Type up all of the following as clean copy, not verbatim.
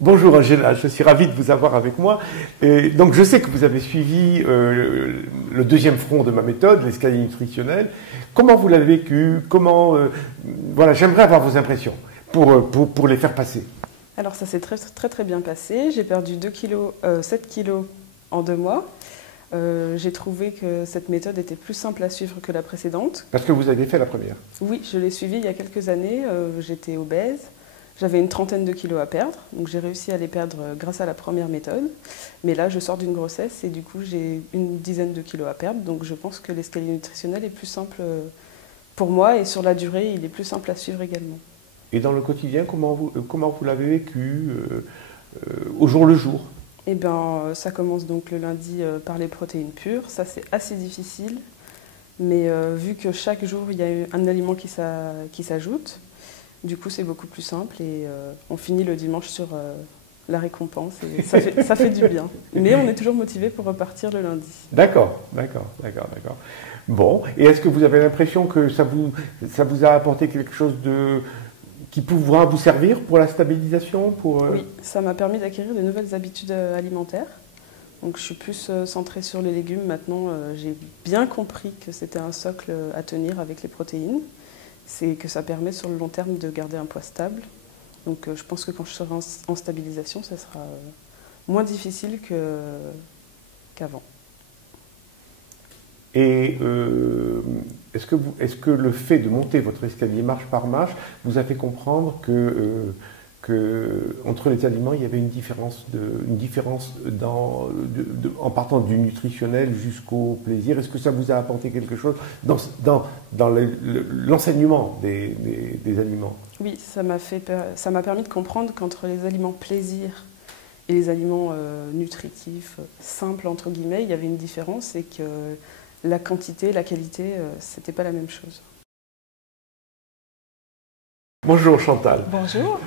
Bonjour Angela, je suis ravi de vous avoir avec moi. Et donc je sais que vous avez suivi le deuxième front de ma méthode, l'escalier nutritionnel. Comment vous l'avez vécu? Voilà, j'aimerais avoir vos impressions pour les faire passer. Alors ça s'est très bien passé. J'ai perdu 7 kilos en 2 mois. J'ai trouvé que cette méthode était plus simple à suivre que la précédente. Parce que vous avez fait la première. Oui, je l'ai suivie il y a quelques années. J'étais obèse. J'avais une trentaine de kilos à perdre, donc j'ai réussi à les perdre grâce à la première méthode. Mais là, je sors d'une grossesse et du coup, j'ai une dizaine de kilos à perdre. Donc je pense que l'escalier nutritionnel est plus simple pour moi et sur la durée, il est plus simple à suivre également. Et dans le quotidien, comment vous l'avez vécu au jour le jour? Eh bien, ça commence donc le lundi par les protéines pures. Ça, c'est assez difficile. Mais vu que chaque jour, il y a un aliment qui s'ajoute, du coup, c'est beaucoup plus simple et on finit le dimanche sur la récompense et ça fait du bien. Mais on est toujours motivé pour repartir le lundi. D'accord. Bon, et est-ce que vous avez l'impression que ça vous a apporté quelque chose qui pourra vous servir pour la stabilisation Oui, ça m'a permis d'acquérir de nouvelles habitudes alimentaires. Donc je suis plus centrée sur les légumes maintenant. J'ai bien compris que c'était un socle à tenir avec les protéines. C'est que ça permet sur le long terme de garder un poids stable. Donc je pense que quand je serai en stabilisation, ça sera moins difficile qu'avant. Et est-ce que le fait de monter votre escalier marche par marche vous a fait comprendre que entre les aliments, il y avait une différence en partant du nutritionnel jusqu'au plaisir? Est-ce que ça vous a apporté quelque chose dans l'enseignement des aliments? Oui, ça m'a permis de comprendre qu'entre les aliments plaisir et les aliments nutritifs, simples entre guillemets, il y avait une différence et que la quantité, la qualité, c'était pas la même chose. Bonjour Chantal. Bonjour.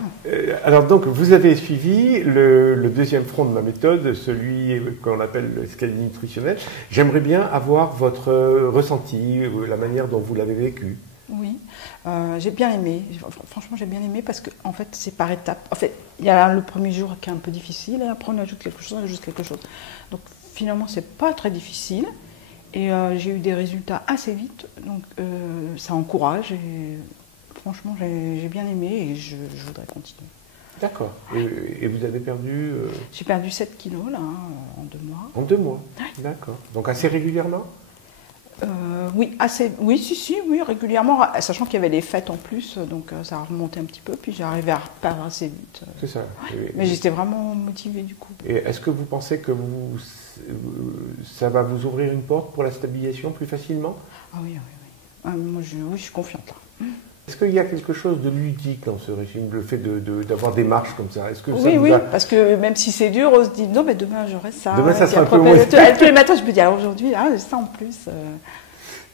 Alors donc vous avez suivi le deuxième front de ma méthode, celui qu'on appelle l'escalier nutritionnel. J'aimerais bien avoir votre ressenti, la manière dont vous l'avez vécu. Oui, j'ai bien aimé. Franchement, j'ai bien aimé parce que en fait, c'est par étapes. En fait, il y a le premier jour qui est un peu difficile et après on ajoute quelque chose, Donc finalement, c'est pas très difficile et j'ai eu des résultats assez vite. Donc ça encourage. Et franchement, j'ai bien aimé et je voudrais continuer. D'accord. Et vous avez perdu J'ai perdu 7 kilos là, en 2 mois. En 2 mois. Ouais. D'accord. Donc assez régulièrement? Oui, oui, régulièrement, sachant qu'il y avait les fêtes en plus, donc ça a remonté un petit peu, puis j'arrivais à reperdre assez vite. C'est ça. Ouais. Mais j'étais vraiment motivée du coup. Et est-ce que vous pensez que ça va vous ouvrir une porte pour la stabilisation plus facilement? Ah oui. Moi, je suis confiante là. Est-ce qu'il y a quelque chose de ludique dans ce régime, le fait d'avoir des marches comme ça? Est-ce que oui, parce que même si c'est dur, on se dit non, mais demain j'aurai ça. Demain, ça sera un peu moins. moins. Tous les matins, je me dis alors aujourd'hui, j'ai ça en plus.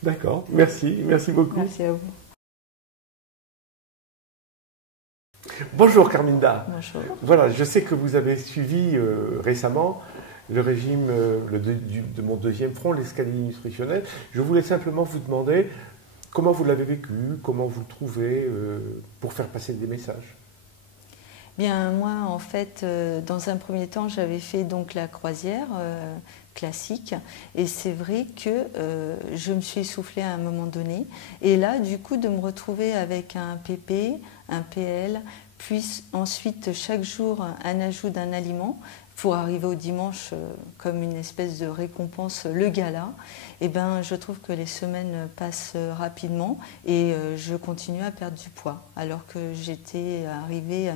D'accord, merci beaucoup. Merci à vous. Bonjour Carminda. Bonjour. Voilà, je sais que vous avez suivi récemment le régime de mon deuxième front, l'escalier nutritionnel. Je voulais simplement vous demander comment vous l'avez vécu, comment vous le trouvez pour faire passer des messages. Bien, moi, en fait, dans un premier temps, j'avais fait donc la croisière classique, et c'est vrai que je me suis essoufflée à un moment donné. Et là, du coup, de me retrouver avec un PP, un PL, puis ensuite chaque jour un ajout d'un aliment pour arriver au dimanche comme une espèce de récompense, le gala, eh ben, je trouve que les semaines passent rapidement et je continue à perdre du poids alors que j'étais arrivée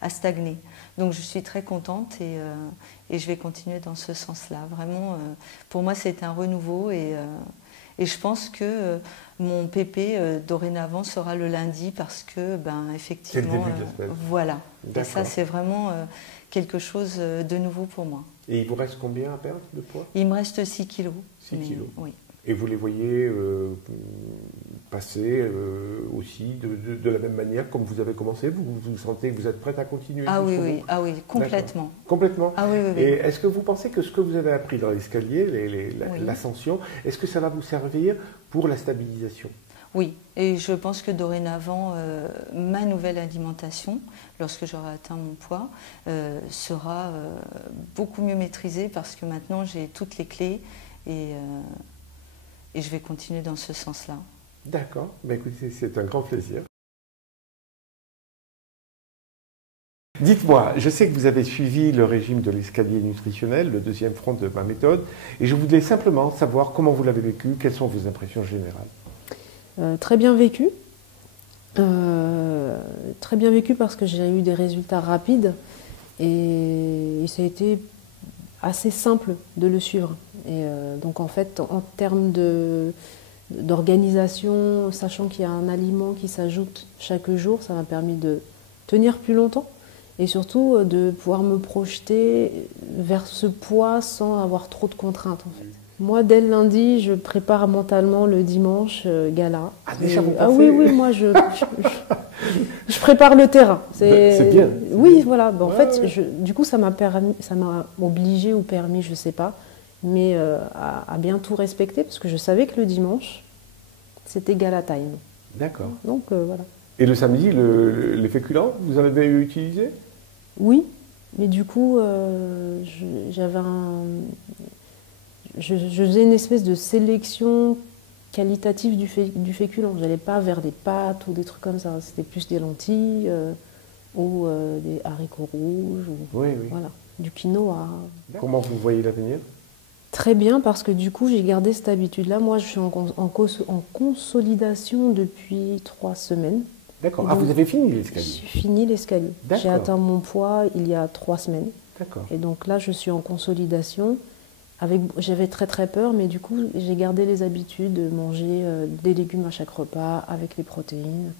à stagner. Donc je suis très contente et je vais continuer dans ce sens-là. Vraiment, pour moi, c'est un renouveau et je pense que mon PP dorénavant sera le lundi parce que, ben, effectivement, c'est le début de la semaine. Voilà. Et ça, c'est vraiment quelque chose de nouveau pour moi. Et il vous reste combien à perdre de poids? Il me reste 6 kilos. 6 kilos. Oui. Et vous les voyez passer aussi de la même manière comme vous avez commencé? Vous sentez que vous êtes prête à continuer? Ah oui, complètement. Complètement. Ah oui. Et est-ce que vous pensez que ce que vous avez appris dans l'escalier, l'ascension, est-ce que ça va vous servir pour la stabilisation? Oui, et je pense que dorénavant, ma nouvelle alimentation, lorsque j'aurai atteint mon poids, sera beaucoup mieux maîtrisée parce que maintenant j'ai toutes les clés et je vais continuer dans ce sens-là. D'accord, ben écoutez, c'est un grand plaisir. Dites-moi, je sais que vous avez suivi le régime de l'escalier nutritionnel, le deuxième front de ma méthode, et je voulais simplement savoir comment vous l'avez vécu, quelles sont vos impressions générales. Très bien vécu. Très bien vécu parce que j'ai eu des résultats rapides et ça a été assez simple de le suivre. Et donc en fait, en termes d'organisation, sachant qu'il y a un aliment qui s'ajoute chaque jour, ça m'a permis de tenir plus longtemps et surtout de pouvoir me projeter vers ce poids sans avoir trop de contraintes en fait. Moi, dès le lundi, je prépare mentalement le dimanche gala. Ah, déjà, vous pensez... Ah oui, moi, je prépare le terrain. C'est bien. Oui, voilà. En fait, ouais. Du coup, ça m'a obligé ou permis, je ne sais pas, mais à bien tout respecter, parce que je savais que le dimanche, c'était gala time. D'accord. Donc, voilà. Et le samedi, les féculents, vous en avez utilisé? Oui, mais du coup, j'avais je faisais une espèce de sélection qualitative du féculent. Je n'allais pas vers des pâtes ou des trucs comme ça. C'était plus des lentilles ou des haricots rouges. Oui. Voilà, du quinoa. Comment vous voyez l'avenir? Très bien, parce que du coup, j'ai gardé cette habitude-là. Moi, je suis en consolidation depuis 3 semaines. D'accord. Ah, vous avez fini l'escalier? J'ai fini l'escalier. J'ai atteint mon poids il y a 3 semaines. D'accord. Et donc là, je suis en consolidation. J'avais très très peur, mais du coup, j'ai gardé les habitudes de manger des légumes à chaque repas, avec les protéines.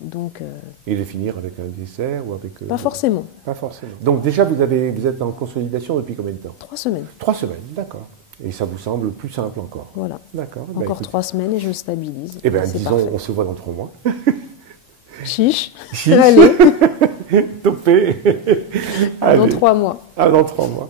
Donc, et de finir avec un dessert ou avec... Pas forcément. Pas forcément. Donc déjà, vous êtes en consolidation depuis combien de temps? 3 semaines. 3 semaines, d'accord. Et ça vous semble plus simple encore? Voilà. D'accord. Encore 3 semaines et je stabilise. Eh bien, disons, parfait. On se voit dans 3 mois. Chiche. Chiche. Allez. Topé. Dans 3 mois. Ah, dans 3 mois.